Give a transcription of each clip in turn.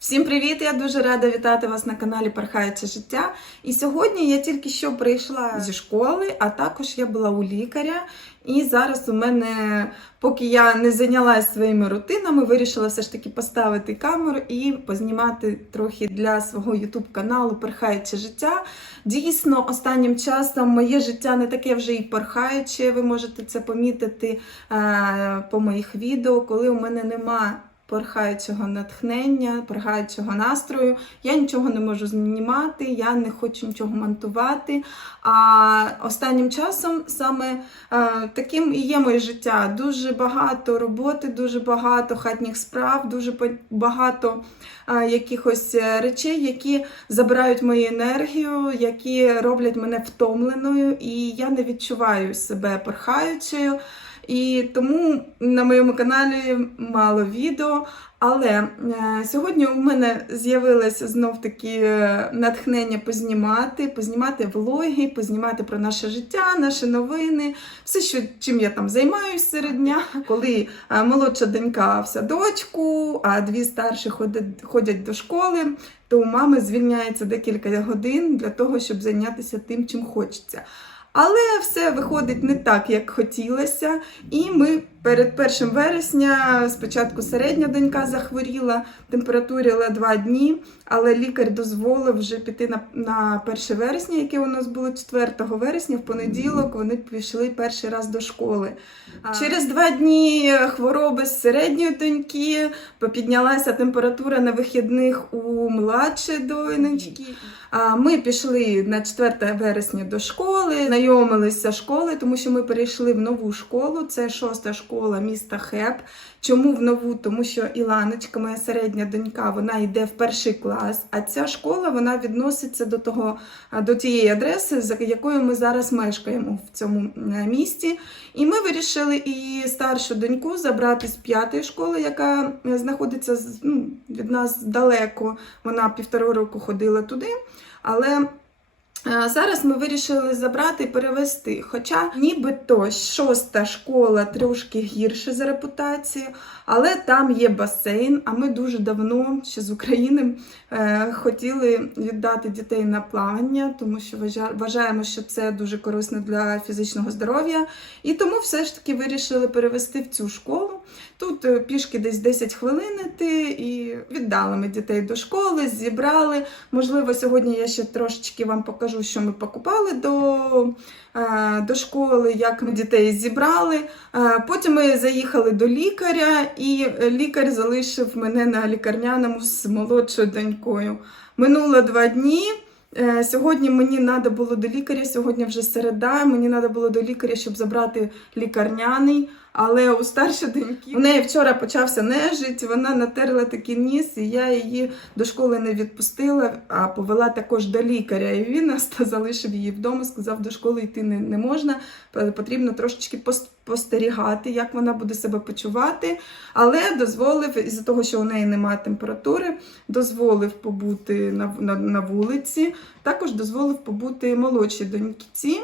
Всім привіт! Я дуже рада вітати вас на каналі Пархаюче життя. І сьогодні я тільки що прийшла зі школи, а також я була у лікаря. І зараз у мене, поки я не зайнялася своїми рутинами, вирішила все ж таки поставити камеру і познімати трохи для свого YouTube каналу Пархаюче життя. Дійсно, останнім часом моє життя не таке вже і пархаюче. Ви можете це помітити е, по моїх відео, коли у мене нема порхаючого натхнення, порхаючого настрою. Я нічого не можу знімати, я не хочу нічого монтувати. А останнім часом саме е, таким і є моє життя. Дуже багато роботи, дуже багато хатніх справ, дуже багато е, якихось е, речей, які забирають мою енергію, які роблять мене втомленою, і я не відчуваю себе порхаючою. І тому на моєму каналі мало відео. Але е, сьогодні у мене з'явилося знов таки е, натхнення познімати, познімати влоги, познімати про наше життя, наші новини, все, що чим я там займаюся серед дня. Коли е, молодша донька в садочку, а дві старші ходять, ходять до школи, то у мами звільняється декілька годин для того, щоб зайнятися тим, чим хочеться. Але все виходить не так, як хотілося. І ми перед 1 вересня спочатку середня донька захворіла, температурила два дні, але лікар дозволив вже піти на, на 1 вересня, яке у нас було 4 вересня, в понеділок вони пішли перший раз до школи. Через два дні хвороби з середньої доньки піднялася температура на вихідних у младшої донечки. А Ми пішли на 4 вересня до школи, знайомилися з школи, тому що ми перейшли в нову школу. Це шоста школа міста Хеп. Чому в нову? Тому що Іланочка, моя середня донька, вона йде в перший клас. А ця школа вона відноситься до того до тієї адреси, за якою ми зараз мешкаємо в цьому місті. І ми вирішили і старшу доньку забрати з п'ятої школи, яка знаходиться ну, від нас далеко. Вона півтора року ходила туди. Але зараз ми вирішили забрати і перевести. Хоча нібито шоста школа трошки гірше за репутацією, але там є басейн. А ми дуже давно ще з України е, хотіли віддати дітей на плавання, тому що вважаємо, що це дуже корисно для фізичного здоров'я. І тому все ж таки вирішили перевести в цю школу. Тут е, пішки десь 10 хвилин іти, і віддали ми дітей до школи, зібрали. Можливо, сьогодні я ще трошечки вам покажу, що ми покупали до, е, до школи, як ми дітей зібрали. Е, Потім ми заїхали до лікаря, і лікар залишив мене на лікарняному з молодшою донькою. Минуло два дні. Сьогодні мені треба було до лікаря, сьогодні вже середа, мені треба було до лікаря, щоб забрати лікарняний. Але у старшої доньки у неї вчора почався нежить, вона натерла такий ніс, і я її до школи не відпустила, а повела також до лікаря. І він залишив її вдома, сказав, до школи йти не, не можна, потрібно трошечки пос- спостерігати, як вона буде себе почувати. Але дозволив, із-за того, що у неї немає температури, дозволив побути на, на, на вулиці, також дозволив побути молодшій доньці.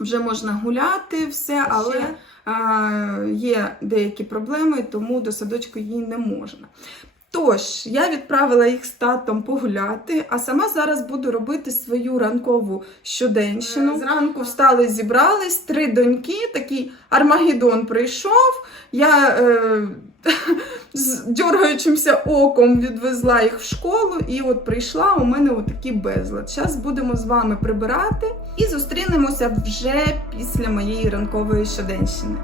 Вже можна гуляти, все, але є деякі проблеми, тому до садочку їй не можна. Тож, я відправила їх з татом погуляти, а сама зараз буду робити свою ранкову щоденщину. Зранку встали, зібрались, три доньки, такий Армагеддон прийшов. Я е, з дергаючимся оком відвезла їх в школу, і от прийшла у мене отакий безлад. Зараз будемо з вами прибирати і зустрінемося вже після моєї ранкової щоденщини.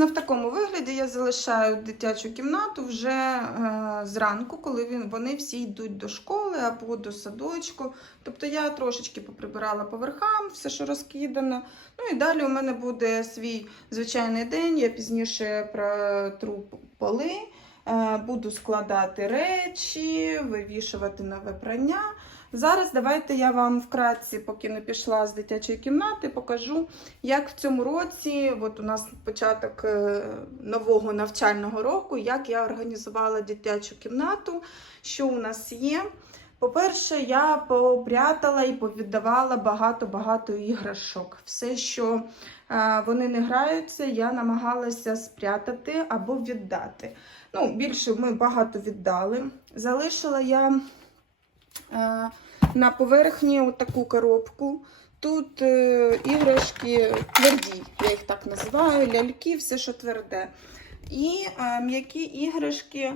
Приблизно в такому вигляді я залишаю дитячу кімнату вже е, зранку, коли він, вони всі йдуть до школи або до садочку. Тобто я трошечки поприбирала по верхам, все, що розкидано. Ну і далі у мене буде свій звичайний день. Я пізніше протру поли, е, буду складати речі, вивішувати нове прання. Зараз давайте я вам вкратці, поки не пішла з дитячої кімнати, покажу, як в цьому році, от у нас початок е, нового навчального року, як я організувала дитячу кімнату, що у нас є. По-перше, я попрятала і повіддавала багато-багато іграшок. Все, що е, вони не граються, я намагалася спрятати або віддати. Ну, більше ми багато віддали. Залишила я на поверхні таку коробку. Тут е, іграшки тверді, я їх так називаю, ляльки, все, що тверде. І м'які іграшки,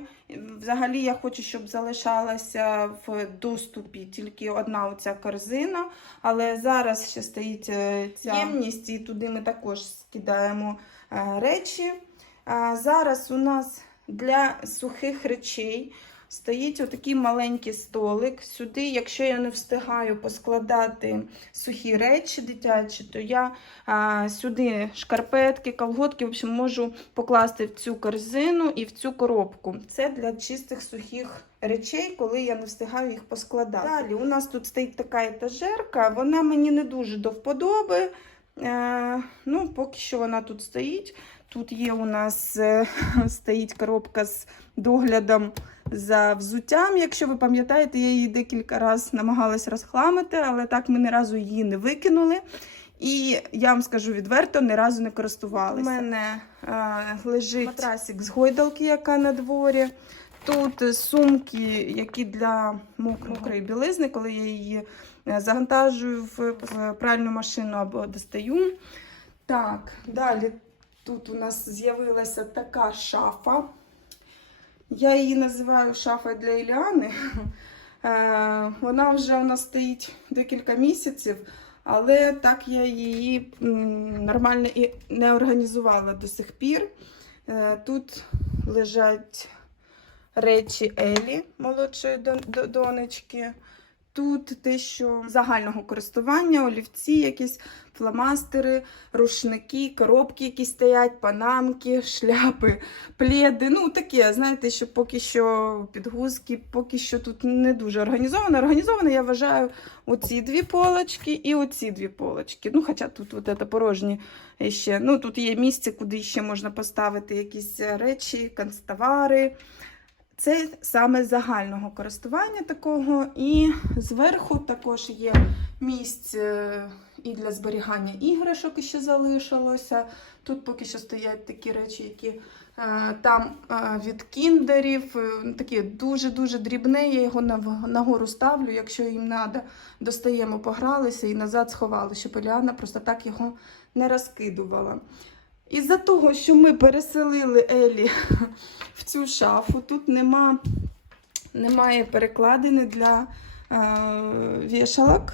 взагалі я хочу, щоб залишалася в доступі тільки одна оця корзина, але зараз ще стоїть е, ця ємність, і туди ми також скидаємо е, речі. Зараз у нас для сухих речей стоїть отакий маленький столик. Сюди, якщо я не встигаю поскладати сухі речі дитячі, то я а, сюди шкарпетки, колготки, в общем, можу покласти в цю корзину і в цю коробку. Це для чистих сухих речей, коли я не встигаю їх поскладати. Далі у нас тут стоїть така етажерка, вона мені не дуже до вподоби. Е, ну, поки що вона тут стоїть. Тут є у нас е, стоїть коробка з доглядом за взуттям. Якщо ви пам'ятаєте, я її декілька разів намагалась розхламити, але так ми ні разу її не викинули. І я вам скажу відверто, ні разу не користувалися. У мене е, лежить матрасик з гойдалки, яка на дворі. Тут сумки, які для мокрої білизни, коли я її е, завантажую в, в пральну машину або достаю. Так, далі тут у нас з'явилася така шафа. Я її називаю шафа для Іліани. Е, Вона вже у нас стоїть декілька місяців, але так я її нормально і не організувала до сих пір. Е, Тут лежать речі Елі, молодшої донечки. Тут те, що загального користування, олівці, якісь фломастери, рушники, коробки, які стоять, панамки, шляпи, пледи. Ну, таке, знаєте, що поки що підгузки, поки що тут не дуже організовано. Організовано, я вважаю, оці дві полочки і оці дві полочки. Ну, хоча тут от це порожні ще. Ну, тут є місце, куди ще можна поставити якісь речі, канцтовари. Це саме загального користування такого. І зверху також є місце і для зберігання іграшок ще залишилося. Тут поки що стоять такі речі, які е, там е, від кіндерів, е, такі дуже-дуже дрібне. Я його нагору ставлю, якщо їм треба. Достаємо, погралися і назад сховали, щоб Еліана просто так його не розкидувала. Із-за того, що ми переселили Елі в цю шафу, тут нема, немає перекладини для е, вішалок.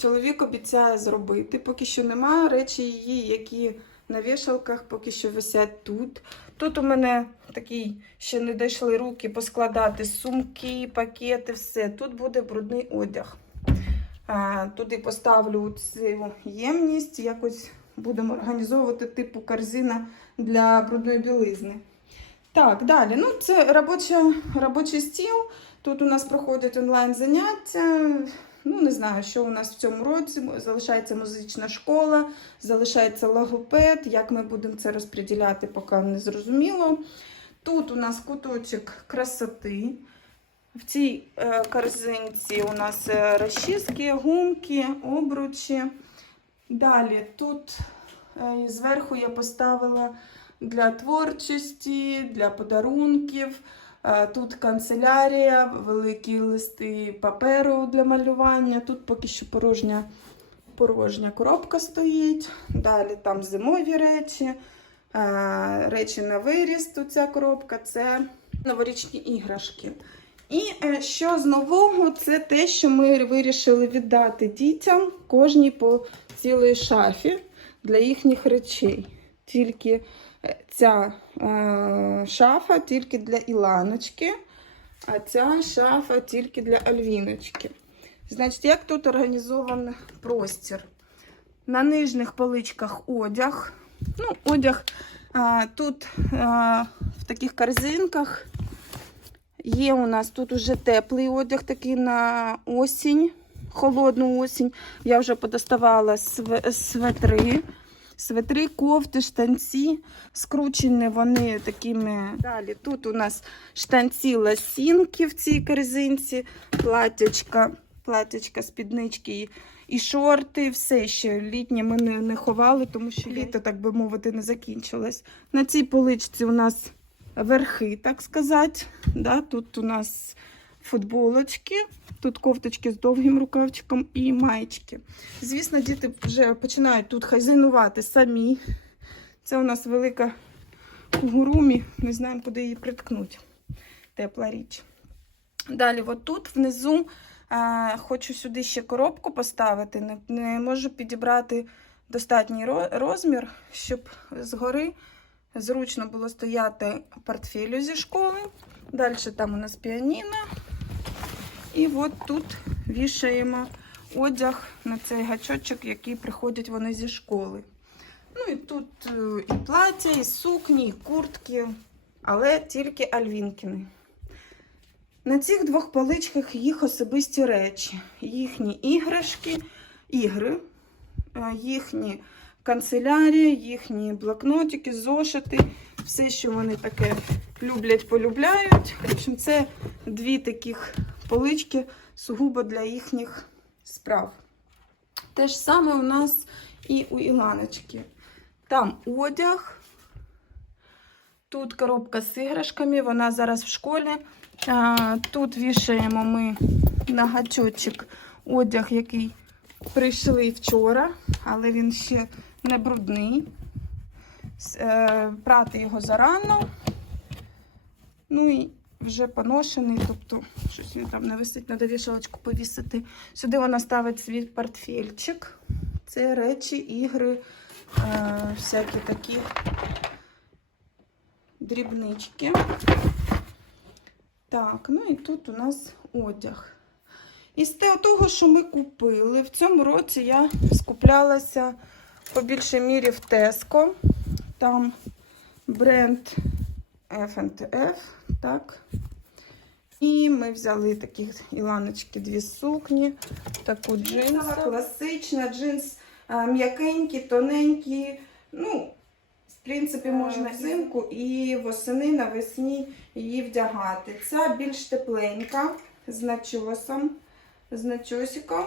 Чоловік обіцяє зробити. Поки що немає речі її, які на вішалках поки що висять тут. Тут у мене такий ще не дійшли руки поскладати сумки, пакети, все. Тут буде брудний одяг. Туди поставлю цю ємність, якось будемо організовувати типу корзина для брудної білизни. Так, далі. Ну, це робоча, робочий стіл. Тут у нас проходять онлайн заняття. Ну, не знаю, що у нас в цьому році. Залишається музична школа, залишається логопед. Як ми будемо це розподіляти, поки не зрозуміло. Тут у нас куточок красоти. В цій е, корзинці у нас е, розчіски, гумки, обручі. Далі тут е, зверху я поставила для творчості, для подарунків. Тут канцелярія, великі листи паперу для малювання. Тут поки що порожня, порожня коробка стоїть. Далі там зимові речі, речі на виріст. Тут ця коробка це новорічні іграшки. І е, що з нового, це те, що ми вирішили віддати дітям кожній по цілій шафі для їхніх речей. тільки ця е, шафа тільки для Іланочки, а ця шафа тільки для Альвіночки. Значить, як тут організований простір? На нижніх поличках одяг. Ну, одяг а, тут а, в таких корзинках. Є у нас тут уже теплий одяг такий на осінь, холодну осінь. Я вже подоставала св- светри. Светри, кофти, штанці. Скручені вони такими. Далі тут у нас штанці ласінки в цій корзинці, платячка, платячка, спіднички і, шорти. Все ще літнє ми не, не ховали, тому що літо, так би мовити, не закінчилось. На цій поличці у нас верхи, так сказати. Да? Тут у нас футболочки, тут кофточки з довгим рукавчиком і маєчки. Звісно, діти вже починають тут хазяйнувати самі. Це у нас велика гурумі, не знаємо, куди її приткнути. Тепла річ. Далі, от тут внизу а, хочу сюди ще коробку поставити. Не, не можу підібрати достатній розмір, щоб згори зручно було стояти портфелю зі школи. Далі там у нас піаніно. І от тут вішаємо одяг на цей гачочок, який приходять вони зі школи. Ну і тут е, і плаття, і сукні, і куртки, але тільки альвінкіни. На цих двох поличках їх особисті речі, їхні іграшки, ігри, е, їхні канцелярія, їхні блокнотики, зошити, все, що вони таке люблять, полюбляють. В общем, це дві таких полички сугубо для їхніх справ. Те ж саме у нас і у Іланочки. Там одяг, тут коробка з іграшками, вона зараз в школі. Тут вішаємо ми на гачочок одяг, який прийшли вчора, але він ще не брудний. Е, Прати його зарано. Ну і вже поношений, тобто щось він там не висить, треба вішалочку повісити. Сюди вона ставить свій портфельчик. Це речі, ігри, е, всякі такі дрібнички. Так, ну і тут у нас одяг. Із те- того, що ми купили, в цьому році я скуплялася по більшій мірі в Tesco. Там бренд F&F, так. І ми взяли такі Іланочки дві сукні, таку джинсову. Класична, джинс а, м'якенький, тоненький. Ну, в принципі, можна взимку і восени навесні її вдягати. Ця більш тепленька, з начосом, з начосиком.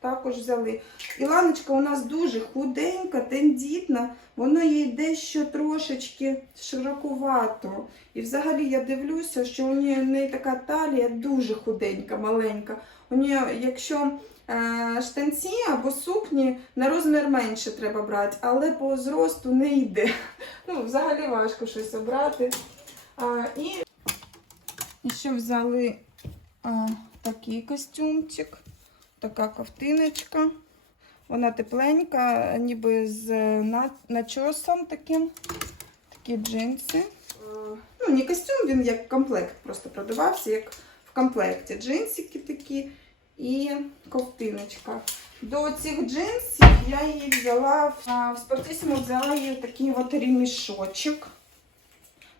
Також взяли. Іланочка у нас дуже худенька, тендітна, воно їй дещо трошечки широкувато. І взагалі я дивлюся, що у неї, така талія дуже худенька, маленька. У неї, якщо е, штанці або сукні на розмір менше треба брати, але по зросту не йде. Ну, взагалі важко щось обрати. А, і, ще взяли а, такий костюмчик, така ковтиночка. Вона тепленька, ніби з начосом таким. Такі джинси. Ну, не костюм, він як комплект просто продавався, як в комплекті. Джинсики такі і ковтиночка. До цих джинсів я її взяла в, спортисіму взяла її такий от ремішочок.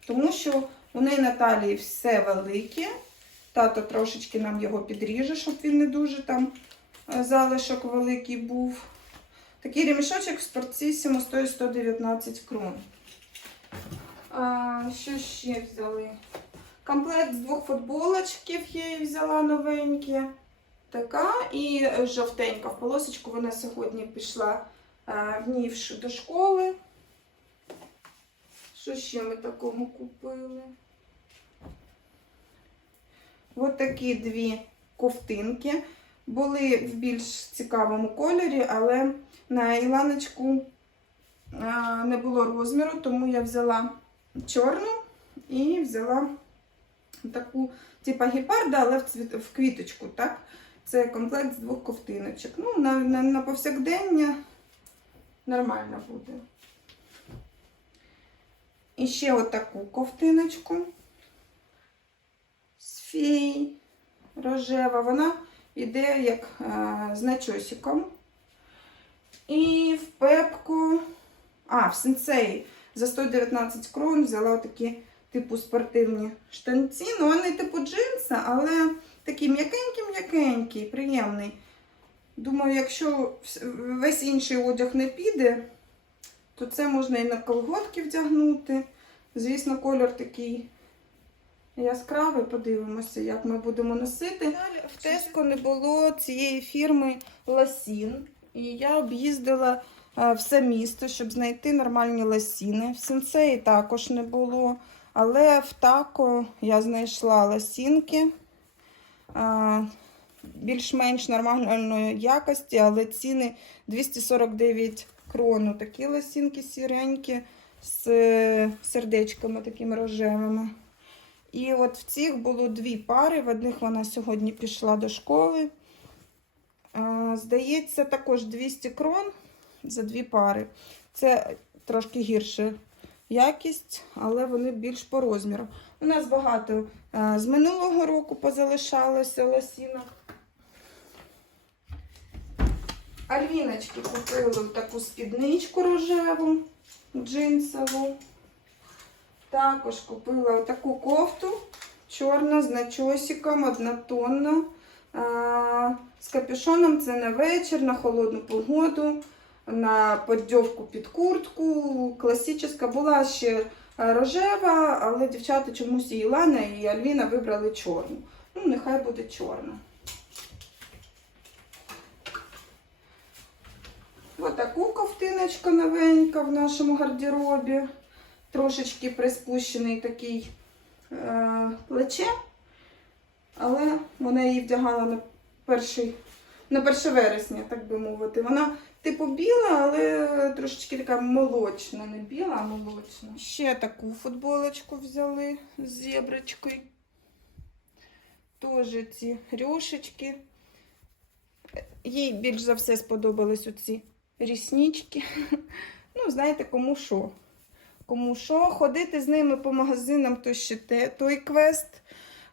Тому що у неї на талії все велике. Тато трошечки нам його підріже, щоб він не дуже там залишок великий був. Такий ремішочок в спортсісіму стоїть 119 крон. А, що ще взяли? Комплект з двох футболочків я її взяла новенькі. Така і жовтенька в полосочку. Вона сьогодні пішла е, в ній до школи. Що ще ми такому купили? Ось такі дві ковтинки. Були в більш цікавому кольорі, але на Іланочку е, не було розміру, тому я взяла чорну і взяла таку, типа гепарда, але в, в квіточку. так? Це комплект з двох ковтиночок. Ну, на, на, на повсякдення нормально буде. І ще отаку ковтиночку з фій рожева. Вона йде як е, з начосиком. І в пепку, а, в сенсеї за 119 крон взяла такі типу спортивні штанці. Ну, вони типу джинса, але такий м'якенький-м'якенький, приємний. Думаю, якщо весь інший одяг не піде, то це можна і на колготки вдягнути. Звісно, колір такий яскравий. Подивимося, як ми будемо носити. В Теско не було цієї фірми Ласін. І я об'їздила е, все місто, щоб знайти нормальні ласіни. В сенсеї також не було. Але в тако я знайшла ласінки е, більш-менш нормальної якості, але ціни 249 крон. Такі ласінки сіренькі з е, сердечками такими рожевими. І от в цих було дві пари. В одних вона сьогодні пішла до школи. Здається, також 200 крон за дві пари. Це трошки гірше якість, але вони більш по розміру. У нас багато з минулого року позалишалося лосінок. Альвіночки купили таку спідничку рожеву, джинсову. Також купила таку кофту чорна з начосиком, однотонна. З капюшоном це на вечір, на холодну погоду, на поддьовку під куртку. Класична була ще рожева, але дівчата чомусь і Ілана, і Альвіна вибрали чорну. Ну, нехай буде чорна. Ось таку ковтиночку новенька в нашому гардеробі. Трошечки приспущений такий е, плече, але вона її вдягала на перший, на 1 вересня, так би мовити. Вона типу біла, але трошечки така молочна, не біла, а молочна. Ще таку футболочку взяли з зеброчкою. Теж ці рюшечки. Їй більш за все сподобались оці ріснички. Ну, знаєте, кому що. Кому що, ходити з ними по магазинам то ще те, той квест.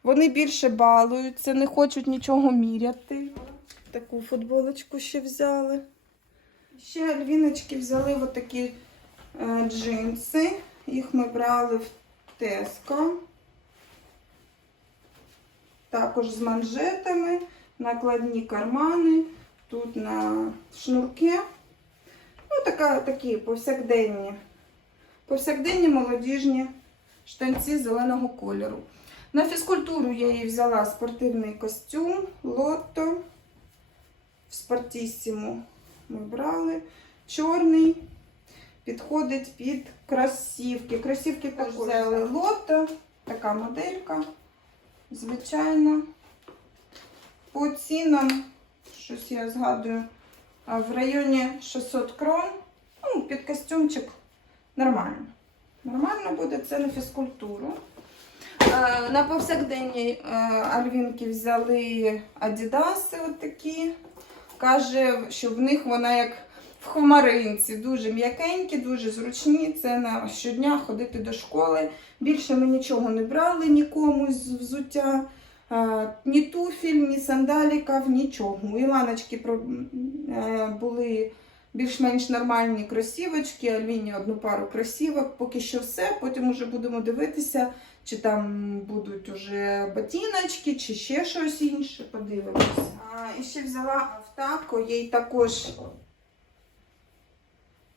Вони більше балуються, не хочуть нічого міряти. Таку футболочку ще взяли. Ще альвіночки взяли отакі е, джинси. Їх ми брали в Теско. Також з манжетами, накладні кармани, тут на шнурки. Ну, така, такі повсякденні. Повсякденні молодіжні штанці зеленого кольору. На фізкультуру я їй взяла спортивний костюм, лотто. В спортісіму ми брали. Чорний. Підходить під кросівки. Кросівки також взяли лотто. Така моделька. Звичайна. По цінам, щось я згадую, в районі 600 крон. Ну, під костюмчик нормально. Нормально буде це на фізкультуру. Е, На повсякденні е, альвінки взяли адідаси отакі. Каже, що в них вона як в хомаринці, дуже м'якенькі, дуже зручні. Це на щодня ходити до школи. Більше ми нічого не брали нікому з взуття. Е, Ні туфіль, ні сандаліків, нічого. У Іланочки були більш-менш нормальні кросівочки, Альвіні одну пару кросівок. Поки що все. Потім вже будемо дивитися, чи там будуть уже ботиночки, чи ще щось інше. Подивимося. І ще взяла в їй також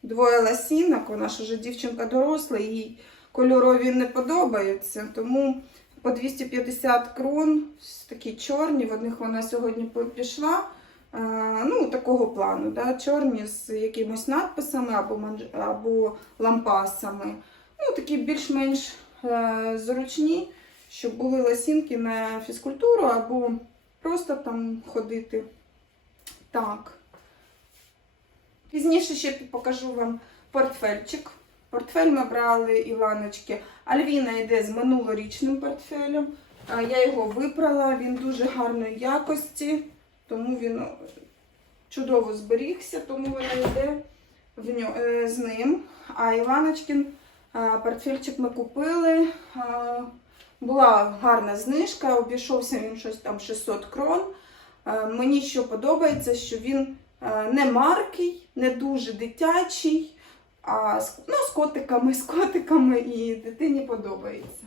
двоє ласінок. Вона ж уже дівчинка доросла, їй кольорові не подобаються. Тому по 250 крон, такі чорні, в одних вона сьогодні пішла. Е, Ну, такого плану, да? чорні з якимось надписами або, манж- або лампасами. Ну, такі більш-менш е, зручні, щоб були ласінки на фізкультуру або просто там ходити. Так. Пізніше ще покажу вам портфельчик. Портфель ми брали Іваночки. Альвіна йде з минулорічним портфелем. Я його випрала, він дуже гарної якості, тому він чудово зберігся, тому вона йде в ньо- е, з ним. А Іваночкин А, Портфельчик ми купили. А, Була гарна знижка, обійшовся він щось там 600 крон. Мені що подобається, що він не маркий, не дуже дитячий, а ну, з котиками, з котиками і дитині подобається.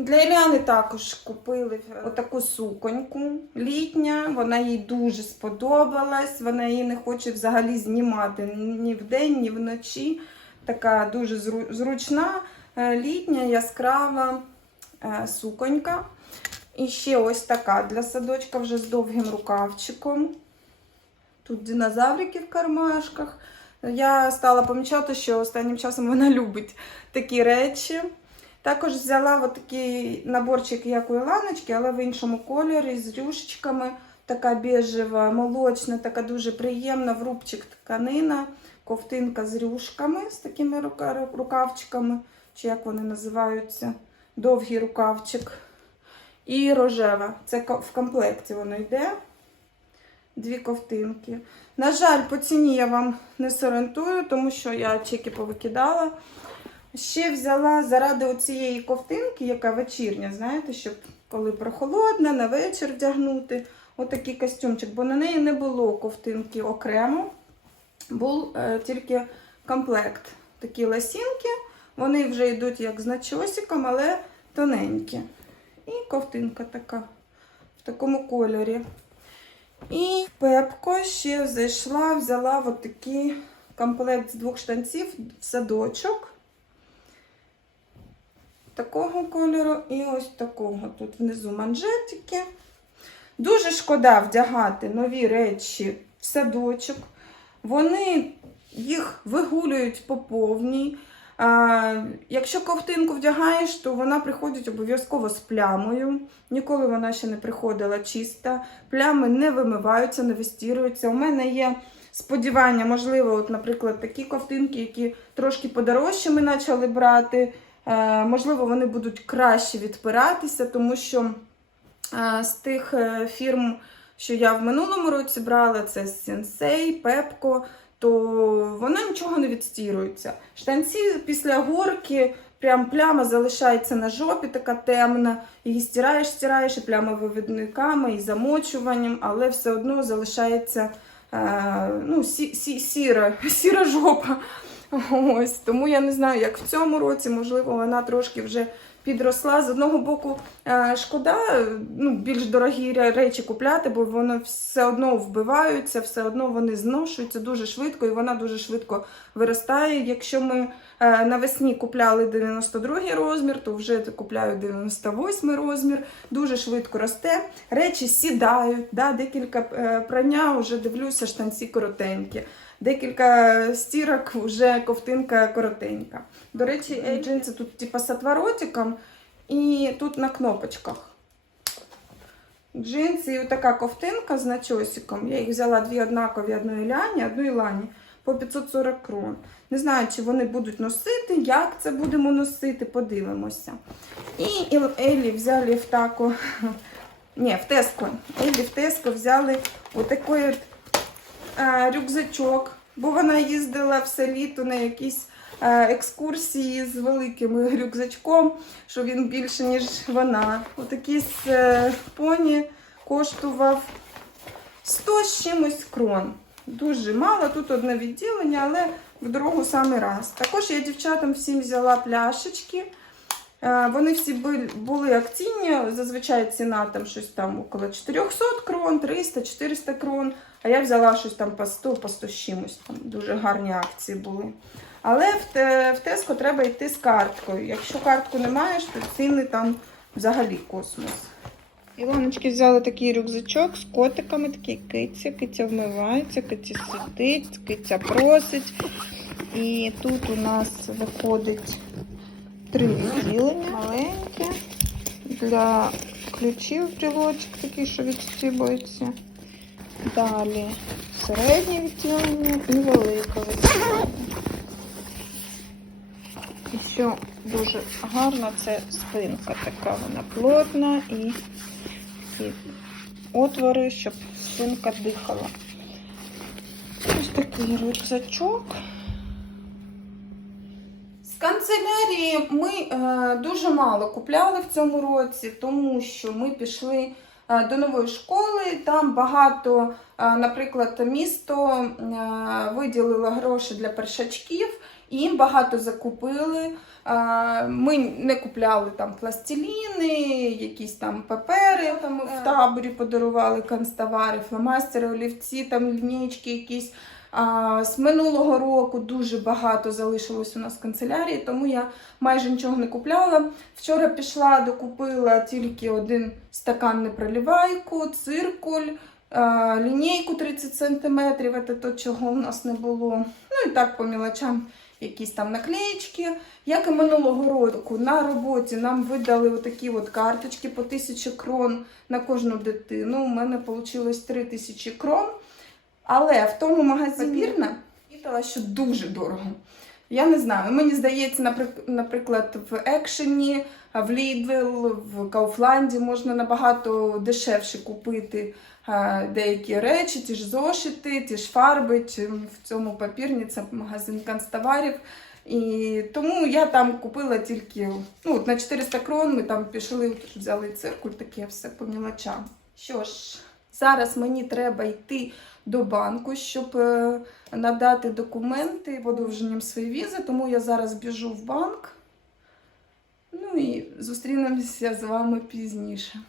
Для Іляни також купили отаку суконьку літня. Вона їй дуже сподобалась. Вона її не хоче взагалі знімати ні вдень, ні вночі. Така дуже зручна, е, літня, яскрава е, суконька. І ще ось така для садочка вже з довгим рукавчиком. Тут динозаврики в кармашках. Я стала помічати, що останнім часом вона любить такі речі. Також взяла такий наборчик, як у Іланочки, але в іншому кольорі з рюшечками. Така біжева, молочна, така дуже приємна, в рубчик тканина, ковтинка з рюшками, з такими рукавчиками, чи як вони називаються, довгий рукавчик. І рожева. Це в комплекті воно йде. Дві ковтинки. На жаль, по ціні я вам не сорієнтую, тому що я чеки повикидала. Ще взяла заради цієї ковтинки, яка вечірня, знаєте, щоб коли прохолодна, на вечір вдягнути. Отакий костюмчик, бо на неї не було ковтинки окремо. Був е, тільки комплект. Такі ласінки. Вони вже йдуть як з начосиком, але тоненькі. І ковтинка така в такому кольорі. І Пепко ще зайшла, взяла от такий комплект з двох штанців в садочок. Такого кольору і ось такого. Тут внизу манжетики. Дуже шкода вдягати нові речі в садочок. Вони їх вигулюють по повній. Якщо ковтинку вдягаєш, то вона приходить обов'язково з плямою. Ніколи вона ще не приходила чиста. Плями не вимиваються, не вистіруються. У мене є сподівання, можливо, от, наприклад, такі ковтинки, які трошки подорожче ми почали брати. Е, можливо, вони будуть краще відпиратися, тому що е, з тих е, фірм, що я в минулому році брала, це Sensei, Pepco, то воно нічого не відстірується. Штанці після горки, прям пляма залишається на жопі, така темна. Її стираєш, стираєш, і пляма вивідниками, і замочуванням, але все одно залишається е, ну, сі, сі, сіра, сіра жопа. Ось тому я не знаю, як в цьому році, можливо, вона трошки вже підросла. З одного боку, е, шкода ну, більш дорогі речі купляти, бо вони все одно вбиваються, все одно вони зношуються дуже швидко, і вона дуже швидко виростає. Якщо ми е, навесні купляли 92 розмір, то вже купляю 98 розмір, дуже швидко росте. Речі сідають, да, декілька е, прання, вже дивлюся, штанці коротенькі. Декілька стірок, вже ковтинка коротенька. До речі, джинси тут типу з отворотиком і тут на кнопочках. Джинси і така ковтинка з начосиком. Я їх взяла дві однакові, одну Іляні, одну Ілані по 540 крон. Не знаю, чи вони будуть носити, як це будемо носити, подивимося. І Еллі взяли в таку. Ні, в Теско. Еллі в Теско взяли отакий от рюкзачок, бо вона їздила все літо на якісь е, екскурсії з великим рюкзачком, що він більше, ніж вона. Отакий з е, поні коштував 100 з чимось крон. Дуже мало, тут одне відділення, але в дорогу саме раз. Також я дівчатам всім взяла пляшечки. Е, Вони всі були, акційні, зазвичай ціна там щось там около 400 крон, 300, 400 крон. А я взяла щось там по 100, по 100 з чимось. Там дуже гарні акції були. Але в Теско треба йти з карткою. Якщо картку не маєш, то ціни там взагалі космос. Ілоночки взяли такий рюкзачок з котиками, такий киця. Киця вмивається, киця сидить, киця просить. І тут у нас виходить три відділення маленьке. Для ключів брілочок такий, що відстібується. Далі середнє відділення і велике відділення. І все дуже гарно, це спинка така, вона плотна і, і отвори, щоб спинка дихала. Ось такий рюкзачок. Канцелярії ми е, дуже мало купляли в цьому році, тому що ми пішли е, до нової школи. Там багато, е, наприклад, місто виділило гроші для першачків, і їм багато закупили. Ми не купляли там пластиліни, якісь там папери. Там в таборі подарували канцтовари, фломастери, олівці, там лінійки якісь. З минулого року дуже багато залишилось у нас в канцелярії, тому я майже нічого не купляла. Вчора пішла, докупила тільки один стакан непроливайку, циркуль, лінійку 30 см, це то, чого у нас не було. Ну і так по мілочам якісь там наклеїчки. Як і минулого року на роботі нам видали отакі от карточки по 1000 крон на кожну дитину. У мене вийшло 3000 крон. Але в тому магазині папірна помітила, що дуже дорого. Я не знаю. Мені здається, наприклад, в екшені, в Lidl, в Kaufland можна набагато дешевше купити е, деякі речі, ті ж зошити, ті ж фарби, чим в цьому папірні, це магазин канцтоварів. І тому я там купила тільки ну, от на 400 крон. Ми там пішли, взяли циркуль, таке все по мілочам. Що ж, зараз мені треба йти до банку, щоб е, надати документи подовженням своєї візи, тому я зараз біжу в банк. Ну і зустрінемося з вами пізніше.